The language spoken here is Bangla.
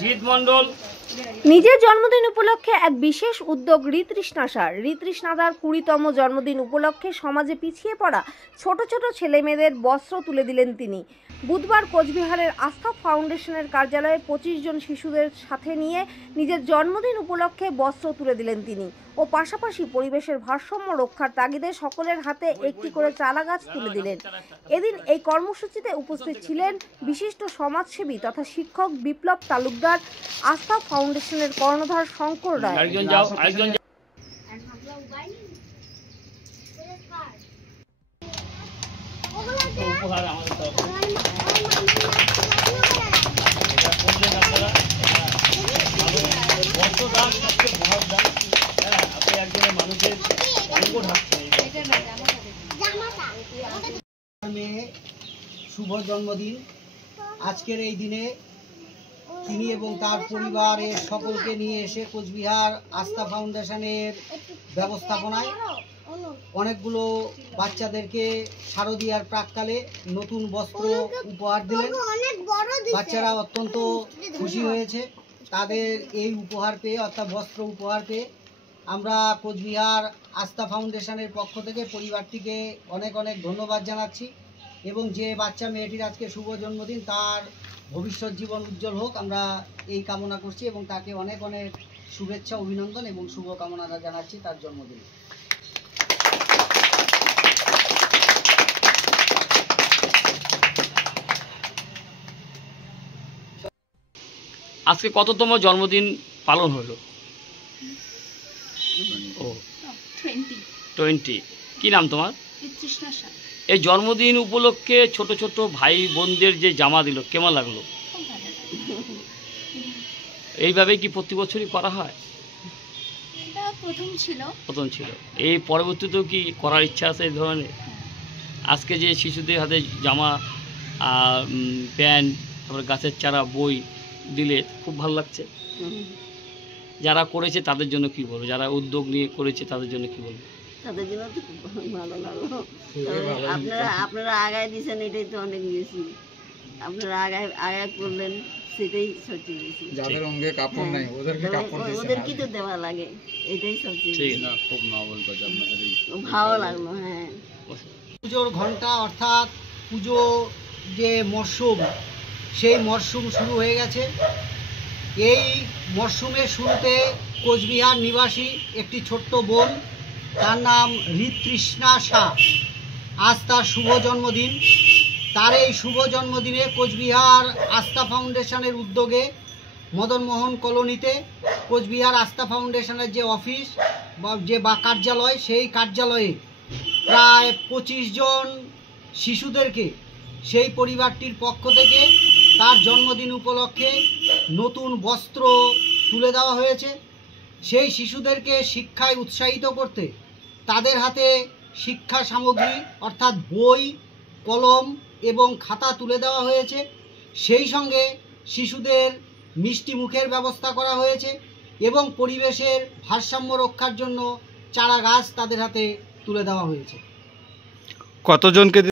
জিৎ মণ্ডল। নিজের জন্মদিন উপলক্ষে এক বিশেষ উদ্যোগ ঋতৃষ্ণাসার। ঋতৃষ্ণাদার 20তম জন্মদিন উপলক্ষে সমাজে পিছিয়ে পড়া ছোট ছোট ছেলেমেয়েদের বস্ত্র তুলে দিলেন তিনি। বুধবার কোচবিহারের আস্থা ফাউন্ডেশনের কার্যালয়ে 25 জন শিশুদের সাথে নিয়ে নিজের জন্মদিন উপলক্ষে বস্ত্র তুলে দিলেন তিনি ও পাশাপাশি পরিবেশের ভারসাম্য রক্ষার তাগিদে সকলের হাতে একটি করে চারা গাছ তুলে দিলেন। এদিন এই কর্মসূচিতে উপস্থিত ছিলেন বিশিষ্ট সমাজসেবী তথা শিক্ষক বিপ্লব তালুকদার, আস্থা ফাউন্ডেশনের কর্ণধার শঙ্কর রায়। শুভ জন্মদিন। আজকের এই দিনে তিনি এবং তার পরিবারের সকলকে নিয়ে এসে কোচবিহার আস্থা ফাউন্ডেশনের ব্যবস্থাপনায় অনেকগুলো বাচ্চাদেরকে শারদীয়ার প্রাককালে নতুন বস্ত্র উপহার দিলেন। বাচ্চারা অত্যন্ত খুশি হয়েছে তাদের এই উপহার পেয়ে, অর্থাৎ বস্ত্র উপহার পেয়ে। আমরা কোচবিহার আস্থা ফাউন্ডেশনের পক্ষ থেকে পরিবারটিকে অনেক অনেক ধন্যবাদ জানাচ্ছি এবং যে বাচ্চা মেয়েটির আজকে শুভ জন্মদিন তার ভবিষ্যৎ জীবন উজ্জ্বল হোক আমরা এই কামনা করছি এবং তাকে অনেক অনেক শুভেচ্ছা, অভিনন্দন এবং শুভকামনা জানাচ্ছি তার জন্মদিন। আজকে কততম জন্মদিন পালন হলো? 20। কি নাম তোমার? এই জন্মদিন উপলক্ষে ছোট ছোট ভাই বোনদের যে জামা দিল কেমন লাগলো? এইভাবে কি প্রতি বছরই করা হয়? প্রথম ছিল। এই পরবর্তীতেও কি করার ইচ্ছা আছে এই ধরনের? আজকে যে শিশুদের হাতে জামা, প্যান্ট, তারপরে গাছের চারা, বই দিলে খুব ভালো লাগছে। যারা করেছে তাদের জন্য কি বলবো? যারা উদ্যোগ নিয়ে করেছে তাদের জন্য কি বলবো? তাদের জন্য তো খুব ভালো লাগলো। আপনারা আগায় দিয়েছেন, এটাই তো অনেক বেশি। আপনারা আগায় করলেন, সেটাই সবচেয়ে বেশি। যাদের অঙ্গে কাপড় নাই ওদেরকে তো দেওয়া লাগে, এটাই সবচেয়ে খুব ভালো লাগলো। হ্যাঁ, পুজোর ঘন্টা অর্থাৎ পুজো যে মরশুম, সেই মরশুম শুরু হয়ে গেছে। এই মরশুমের শুরুতে কোচবিহার নিবাসী একটি ছোট্ট বোন, তার নাম ঋতৃষ্ণাসা, আজ তার শুভ জন্মদিন। তার এই শুভ জন্মদিনে কোচবিহার আস্থা ফাউন্ডেশনের উদ্যোগে মদনমোহন কলোনিতে কোচবিহার আস্থা ফাউন্ডেশনের যে অফিস বা কার্যালয়, সেই কার্যালয়ে প্রায় 25 জন শিশুদেরকে সেই পরিবারটির পক্ষ থেকে তার জন্মদিন উপলক্ষে নতুন বস্ত্র তুলে দেওয়া হয়েছে। সেই শিশুদেরকে শিক্ষায় উৎসাহিত করতে তাদের হাতে শিক্ষা সামগ্রী অর্থাৎ বই, কলম এবং খাতা তুলে দেওয়া হয়েছে। সেই সঙ্গে শিশুদের মিষ্টি মুখের ব্যবস্থা করা হয়েছে এবং পরিবেশের ভারসাম্য রক্ষার জন্য চারা গাছ তাদের হাতে তুলে দেওয়া হয়েছে। কতজনকে